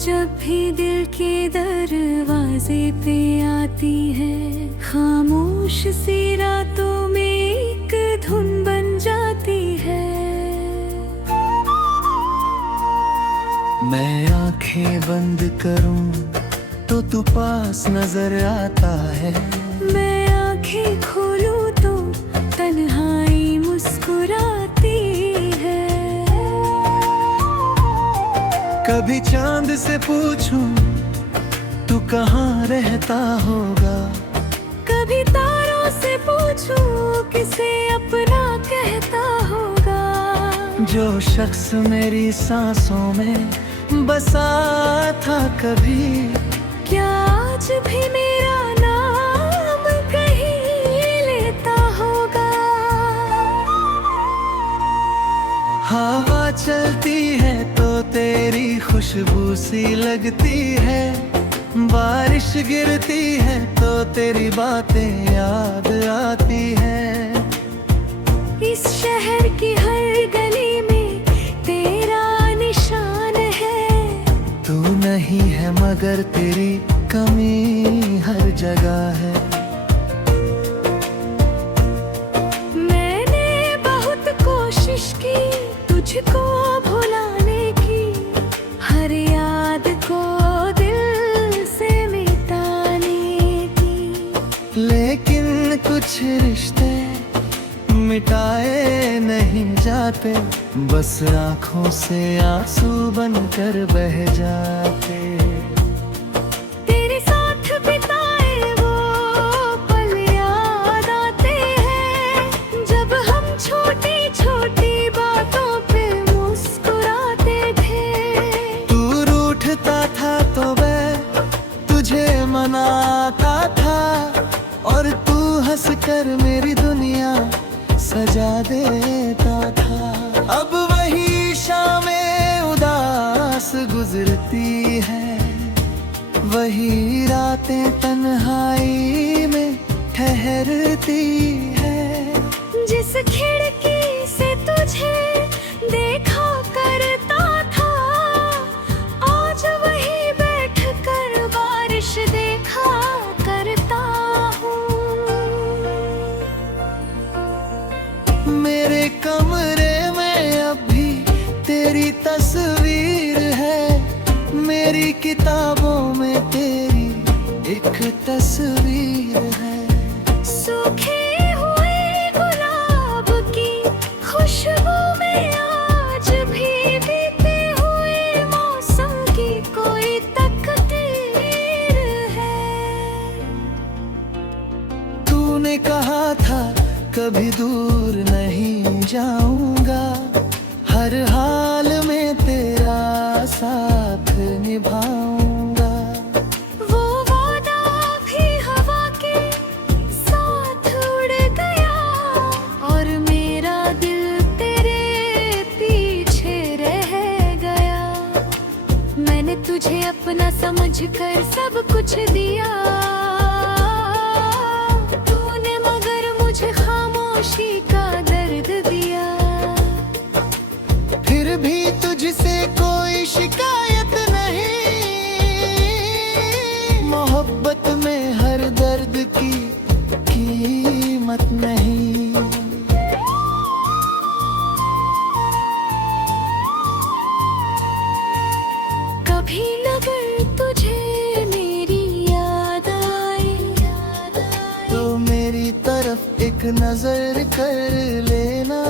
जब भी दिल के दरवाजे पे आती है, खामोश सी रातों में एक धुन बन जाती है। मैं आंखें बंद करूं तो तू पास नजर आता है, मैं आंखें खोलूं तो तन्हाई मुस्कुराती है। कभी चांद से पूछूं तू कहाँ रहता होगा, कभी तारों से पूछूं किसे अपना कहता होगा। जो शख्स मेरी सांसों में बसा था कभी, क्या आज भी मेरा नाम कहीं लेता होगा। हवा चलती है तो तेरी खुशबू सी लगती है, बारिश गिरती है तो तेरी बातें याद आती है। इस शहर की हर गली में तेरा निशान है, तू नहीं है मगर तेरी कमी हर जगह है। मैंने बहुत कोशिश की तुझको भुलाने की, हर याद को दिल से मिटाने की। लेकिन कुछ रिश्ते मिटाए नहीं जाते, बस आँखों से आंसू बनकर बह जाते। तेरे साथ बिताए वो पल याद आते हैं, जब हम छोटी छोटी बातों पे मुस्कुराते थे। तू रूठता था तो मैं तुझे मनाता था, और तू हंसकर मेरी दुनिया सजा देता था। अब वही शामें उदास गुजरती है, वही रातें तन्हाई में ठहरती है। जिस खिड़की से तुझे देखा करता था, आज वही बैठ कर बारिश देखा करता हूँ। मेरे कमरे में अब भी तेरी तस्वीर है, मेरी किताबों में तेरी एक तस्वीर है। सूखे हुए गुलाब की खुशबू में आज भी बीते हुए मौसम की कोई तकदीर है। तूने कहा था कभी दूर नहीं जाऊंगा, हर हाल में तेरा साथ निभाऊंगा। वो वादा भी हवा के साथ उड़ गया, और मेरा दिल तेरे पीछे रह गया। मैंने तुझे अपना समझकर सब कुछ दिया, तूने मगर मुझे खामोशी का दर्द दिया। फिर भी तुझसे कोई शिकायत नहीं, मोहब्बत में हर दर्द की कीमत नहीं। कभी अगर तुझे मेरी याद आए तो मेरी तरफ एक नजर कर लेना,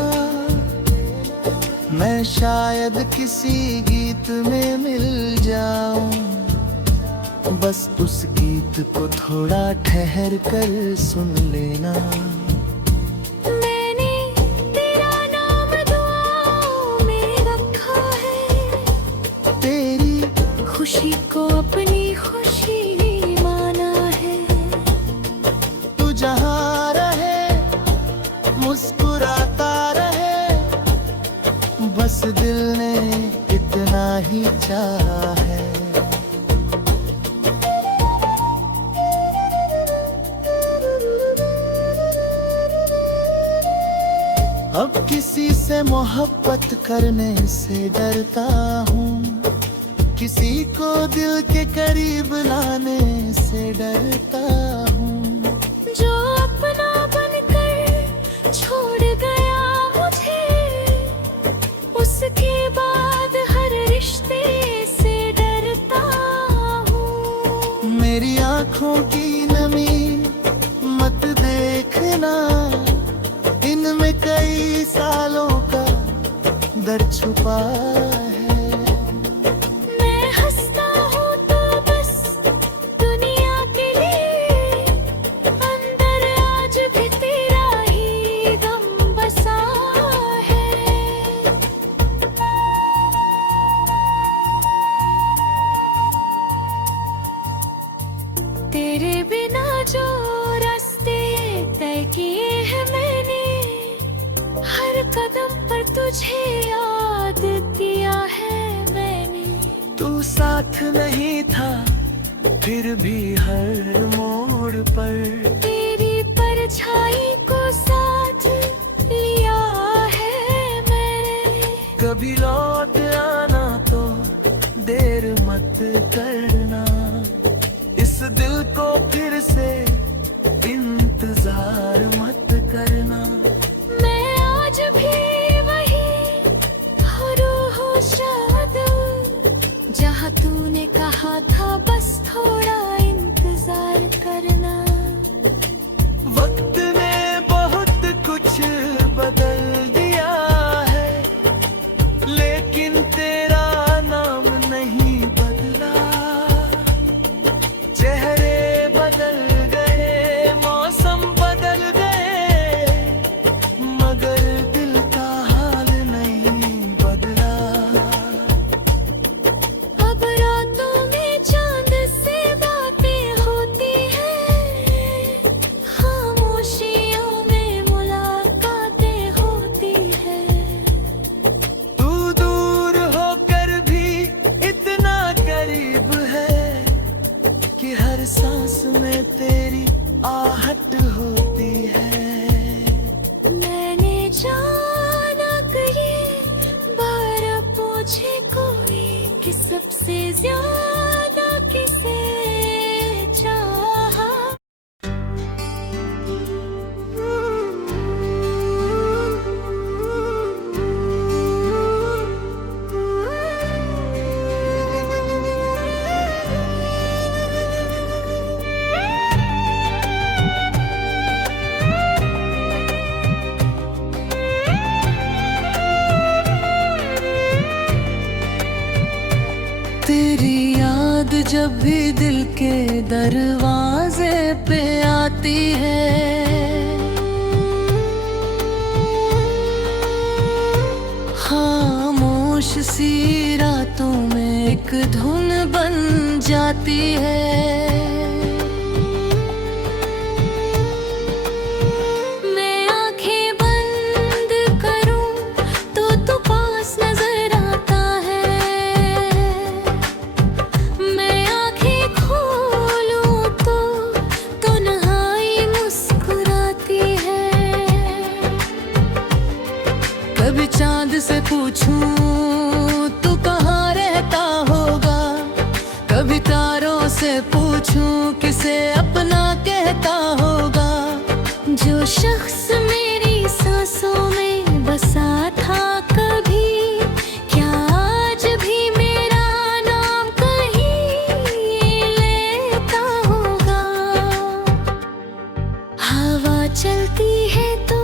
मैं शायद किसी गीत में मिल जाऊं। बस उस गीत को थोड़ा ठहर कर सुन लेना। मैंने तेरा नाम दुआओं में रखा है, तेरी खुशी को अपनी खुशी माना है। तू जहाँ रहे मुस्कुराता रहे, बस दिल ने इतना ही चाहा है। अब किसी से मोहब्बत करने से डरता हूँ, किसी को दिल के करीब लाने से डरता हूँ। जो अपना बनकर छोड़ गया मुझे, उसके बाद हर रिश्ते से डरता हूँ। मेरी आँखों की नमी मत देखना, इनमें कई सालों का दर्द छुपा है। मैं हंसता हूँ तो बस दुनिया के लिए, अंदर आज भी तेरा ही गम बसा है। तेरे बिना जो रास्ते तय किए हैं मैंने, हर कदम पर तुझे याद किया है मैंने। तू साथ नहीं था फिर भी हर मोड़ पर, तेरी परछाई को साथ लिया है मैंने। कभी लौट आना तो देर मत करना, इस दिल को फिर से इंतजार मत करना। मैं आज भी वही शाद, जहाँ तूने कहा था बस थोड़ा इंतजार करना। वक्त ने बहुत कुछ बदल दिया है, लेकिन तेरा नाम नहीं बदला। चेहरे बदल गए, मौसम बदल गए, मगर दिल का हाल नहीं बदला। अब रातों में चांद से बातें होती हैं, खामोशियों में मुलाकातें होती हैं। तू दूर होकर भी इतना करीब है कि हर सांस में तेरी आहट होती है। मैंने जाना कि ये बार पूछे कोई कि सबसे ज्यादा किसे चाहा। तेरी याद जब भी दिल के दरवाजे पे आती है, खामोश सी रातों में एक धुन बन जाती है। मैं आंखें बंद करूं तो तू पास नजर आता है, मैं आंखें खोलूं तो तन्हाई मुस्कुराती है। कभी चांद से पूछूं तू कहाँ रहता होगा, कभी तारों से पूछूं किसे अपना कहता होगा। जो शख्स मेरी सांसों में बसा था कभी, क्या आज भी मेरा नाम कहीं लेता होगा। हवा चलती है तो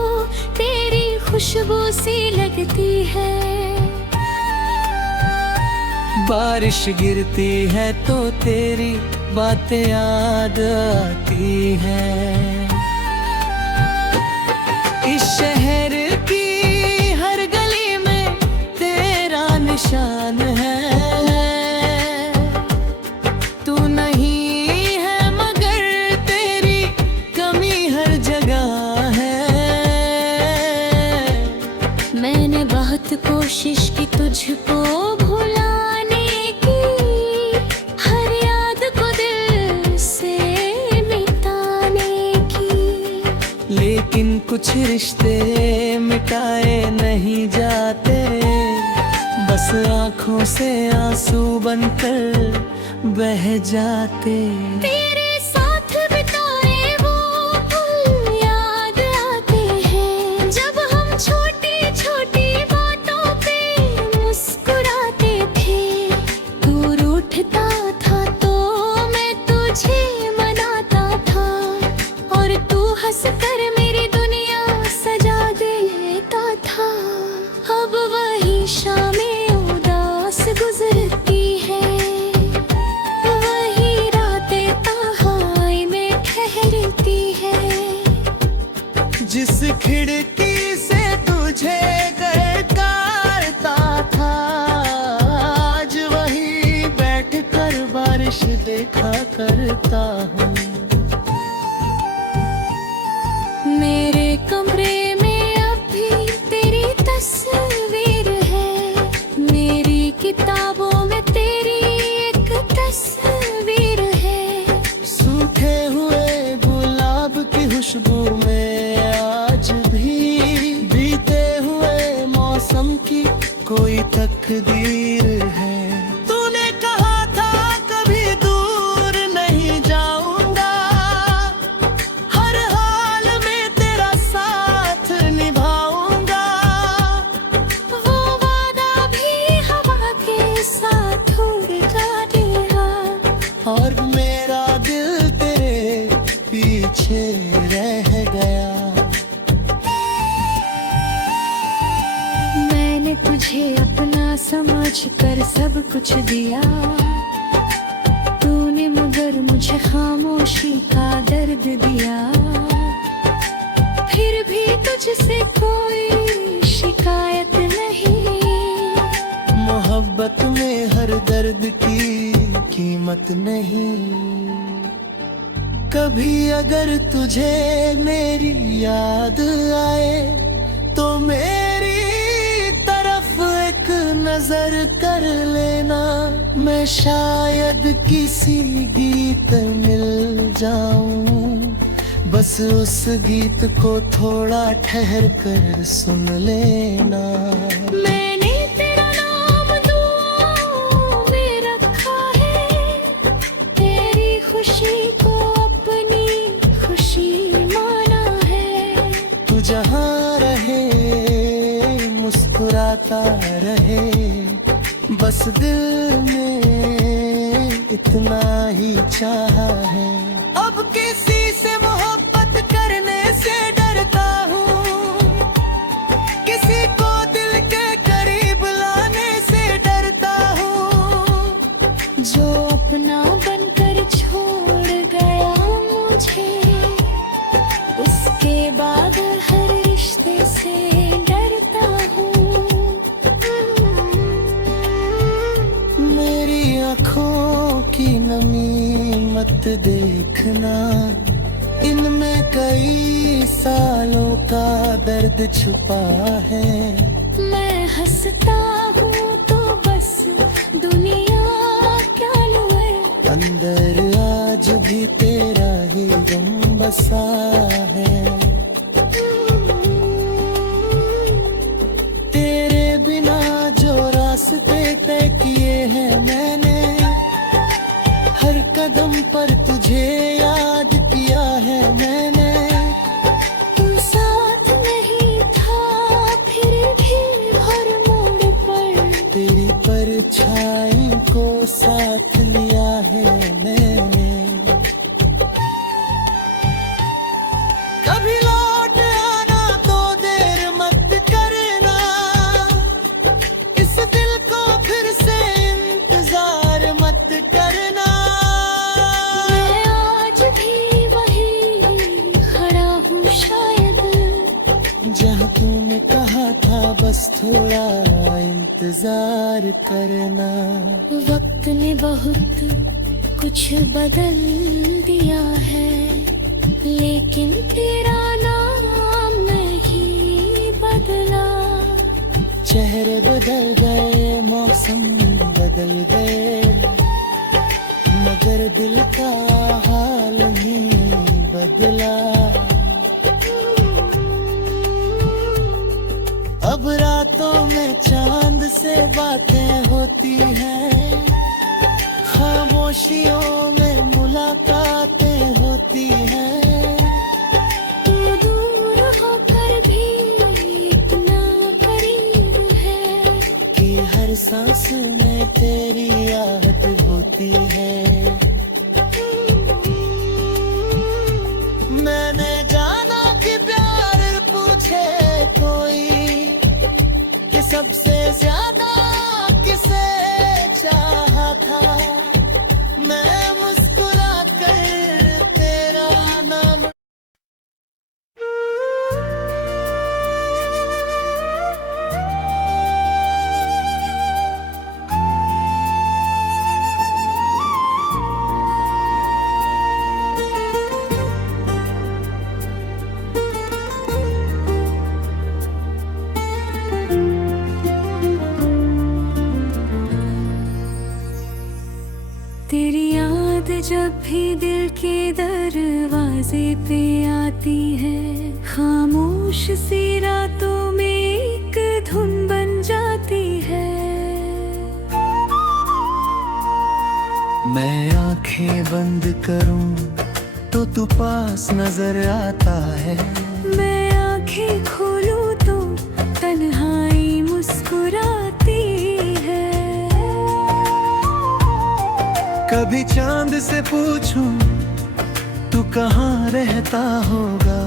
तेरी खुशबू सी लगती है, बारिश गिरती है तो तेरी बातें याद आती हैं। इस शहर की हर गली में तेरा निशान है। तू नहीं है मगर तेरी कमी हर जगह है। मैंने बहुत कोशिश की तुझको भुलाने की, हर याद को दिल से मिटाने की। लेकिन कुछ रिश्ते मिटाए नहीं जाते, बस बस आंखों से आंसू बनकर बह जाते। तेरे साथ बिताए वो पल याद आते हैं, जब हम छोटी छोटी बातों पे मुस्कुराते थे। तू रूठता था तो मैं तुझे मनाता था, और तू हंसकर मेरी दुनिया सजा देता था। अब वही शामें उदास गुजरती है, वही रातें तन्हाई में ठहरती है। जिस खिड़की से तुझे गरकारता था, आज वही बैठकर बारिश देखा करता हूँ। मेरे कमरे में अभी तेरी तस्वीर है, मेरी किताबों में तेरी एक तस्वीर है। सूखे हुए गुलाब की खुशबू में आज भी बीते हुए मौसम की कोई तकदीर है। तूने कहा था कभी दूर नहीं जाऊंगा, हर हाल में तेरा साथ निभाऊंगा। वो वादा भी हवा के साथ उड़ गया, और मेरा दिल तेरे पीछे रह गया। मैंने तुझे अपना समझ कर सब कुछ दिया, तूने मगर मुझे खामोशी का दर्द दिया। फिर भी तुझसे कोई शिकायत नहीं, मोहब्बत में हर दर्द की कीमत नहीं। कभी अगर तुझे मेरी याद आए तो मेरी तरफ एक नजर कर लेना। मैं शायद किसी गीत मिल जाऊं, बस उस गीत को थोड़ा ठहर कर सुन लेना। मैंने तेरा नाम दुआओं में रखा है, तेरी खुशी को अपनी खुशी माना है। तू जहाँ रहे मुस्कुराता रहे, बस दिल में इतना ही चाहा है। अब किसी से मोहब्बत करने से डरता हूँ, किसी को दिल के करीब लाने से डरता हूँ। जो अपना बनकर छोड़ गया मुझे, उसके बाद हर रिश्ते से डरता हूँ। मेरी आँखों की नमी मत देखना, इनमें कई सालों का दर्द छुपा है। मैं हंसता हूँ तो बस दुनिया क्या लुए, अंदर आज भी तेरा ही गम बसा है। तेरे बिना जो रास्ते तय किए हैं मैंने, हर कदम पर तुझे याद किया है मैंने। तू साथ नहीं था फिर भी हर मोड़ पर, तेरी परछाई को साथ लिया है मैंने। कभी लौट आना तो देर मत करना, इस दिल को फिर से इंतजार मत करना। मैं आज भी वही खड़ा हूँ शायद, जहाँ तूने कहा था बस थोड़ा इंतजार करना। वक्त ने बहुत कुछ बदल दिया है, लेकिन तेरा नाम नहीं बदला। चेहरे बदल गए, मौसम बदल गए, मगर दिल का हाल नहीं बदला। अब रातों में चांद से बातें सदियों में मुलाकातें होती हैं। तू दूर होकर भी इतना करीब है कि हर सांस में तेरी याद होती है। मैंने जाना कि प्यार पूछे कोई कि सबसे ज्यादा किसे चाहा था। मैं मुस्कुरा कर तेरा नाम तेरी याद जब भी दिल के दरवाजे पे आती है, खामोश सी रातों में एक धुन बन जाती है। मैं आंखें बंद करूं तो तू पास नजर आता है। मैं आंखें खोलूं तो तन्हाई मुस्कुराती है। कभी चांद से पूछूं तू कहाँ रहता होगा।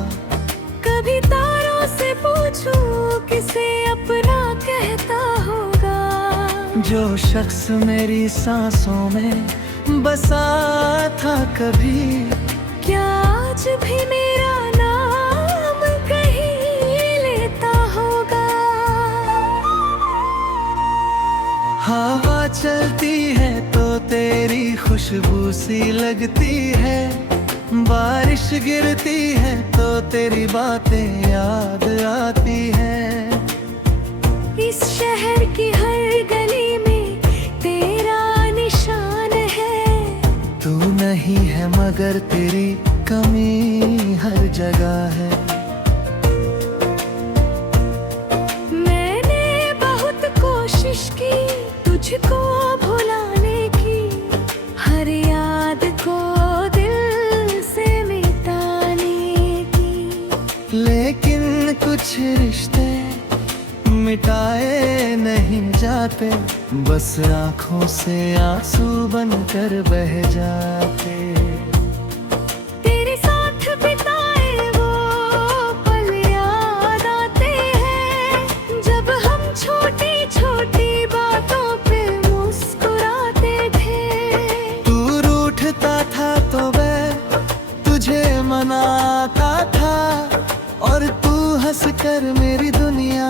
कभी तारों से पूछूं किसे अपना कहता होगा। जो शख्स मेरी सांसों में बसा था कभी, क्या आज भी मेरा नाम कहीं लेता होगा। हवा चलती है तो तेरी खुशबू सी लगती है। बारिश गिरती है तो तेरी बातें याद आती है। इस शहर की हर गली में तेरा निशान है। तू नहीं है मगर तेरी कमी हर जगह है। मैंने बहुत कोशिश की तुझको भुलाने की, हर याद को दिल से मिटाने की। लेकिन कुछ रिश्ते मिटाए नहीं जाते, बस आँखों से आंसू बनकर बह जाते। तेरे साथ बिताए वो पल याद आते हैं, जब हम छोटी छोटी बातों पे मुस्कुराते थे। तू रूठता था तो मैं तुझे मनाता था, और तू हंसकर मेरी दुनिया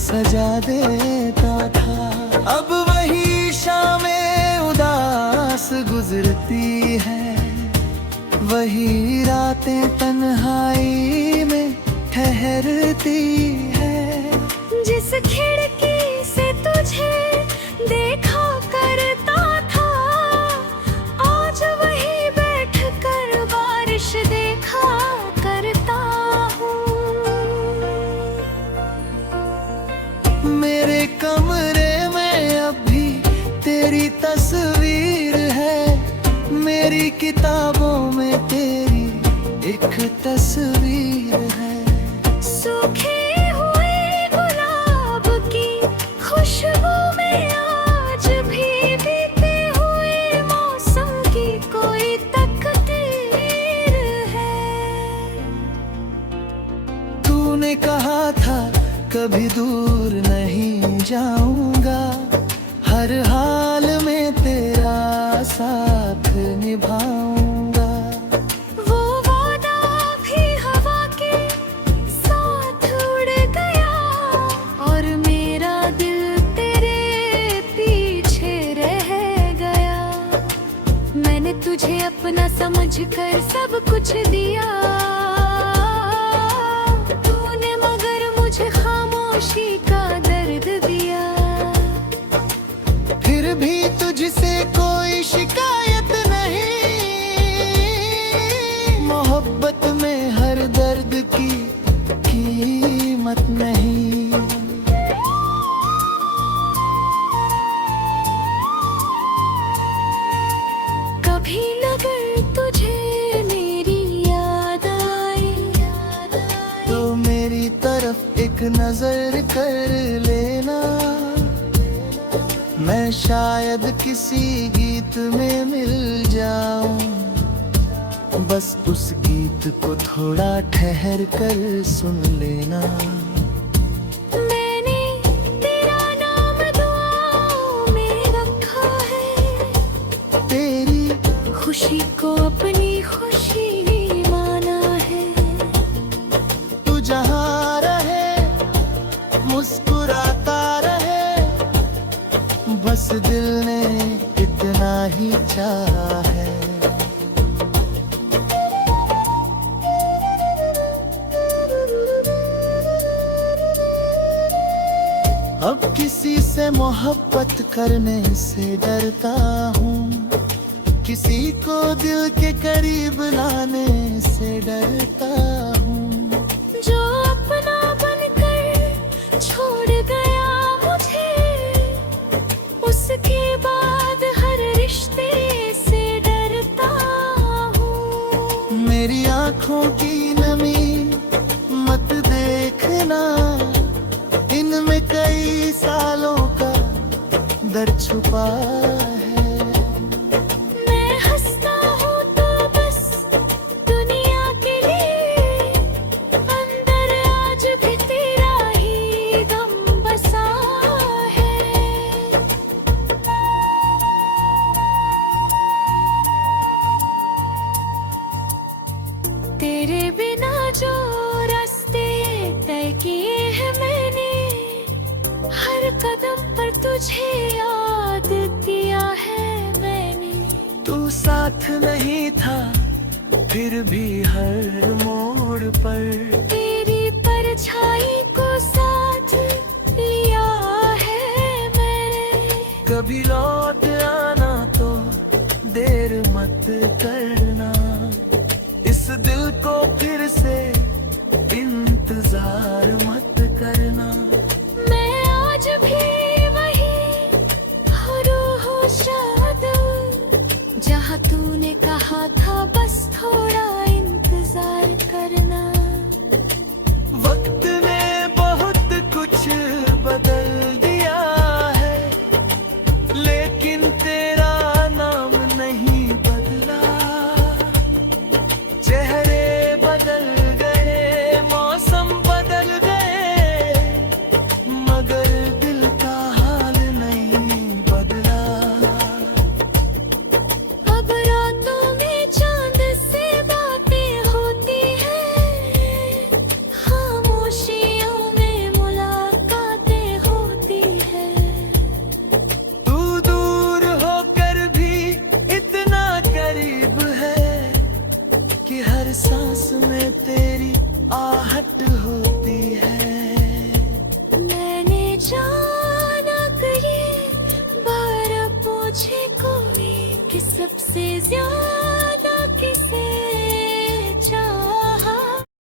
सजा देता था। अब वही शामें उदास गुजरती है, वही रातें तन्हाई में ठहरती है। जिस खिड़की से तुझे देखा करता था, आज वही बैठकर बारिश देखा करता हूँ। मेरे कमरे में अब भी तेरी तस्वीर है। मेरी किताबों में तेरी एक तस्वीर है। सूखे हुए गुलाब की खुशबू में आज भी बीते हुए मौसम की कोई तकदीर है। तूने कहा था कभी दूर नहीं जाऊंगा, हर हाल में तेरा साथ निभाऊंगा। वो वादा भी हवा के साथ उड़ गया, और मेरा दिल तेरे पीछे रह गया। मैंने तुझे अपना समझकर सब कुछ दिया, तूने मगर मुझे खामोशी का दर्द दिया। फिर भी तुझसे कोई शिकायत नहीं, मोहब्बत में हर दर्द की कीमत नहीं। एक नजर कर लेना। मैं शायद किसी गीत में मिल जाऊं, बस उस गीत को थोड़ा ठहर कर सुन लेना। मैंने तेरा नाम दुआओं में रखा है, तेरी खुशी को अपनी खुशी माना है। तू जहाँ रहे मुस्कुराता रहे, बस दिल ने इतना ही चाहा है। अब किसी से मोहब्बत करने से डरता हूँ, किसी को दिल के करीब लाने से डरता हूँ। जो अपना बनकर छोड़ गया मुझे, उसके बाद हर रिश्ते से डरता हूँ। मेरी आँखों की नमी मत देखना, इनमें कई सालों का दर्द छुपा है। मैं हंसता हूँ तो बस दुनिया के लिए, अंदर आज भी तेरा ही दम बसा है। तेरे बिना जो रास्ते तय किए हैं मैंने, हर कदम पर तुझे याद किया है मैंने। तू साथ नहीं था फिर भी हर मोड़ पर, तेरी परछाई को साथ लिया है मैंने। कभी लौट आना तो देर मत करना, इस दिल को फिर से इंतजार मत करना। मैं आज भी वही हो शाद, जहाँ तूने कहा था बस थोड़ा इंतजार करना। वक्त ने बहुत कुछ बदल दिया है, लेकिन तेरा नाम नहीं बदला। चेहरे बदल गए, मौसम बदल गए, मगर दिल का हाल नहीं बदला। अब रातों में चांद से बातें होती हैं, खामोशियों में मुलाकातें होती हैं। तू दूर होकर भी इतना करीब है कि हर सांस में तेरी आहट होती है।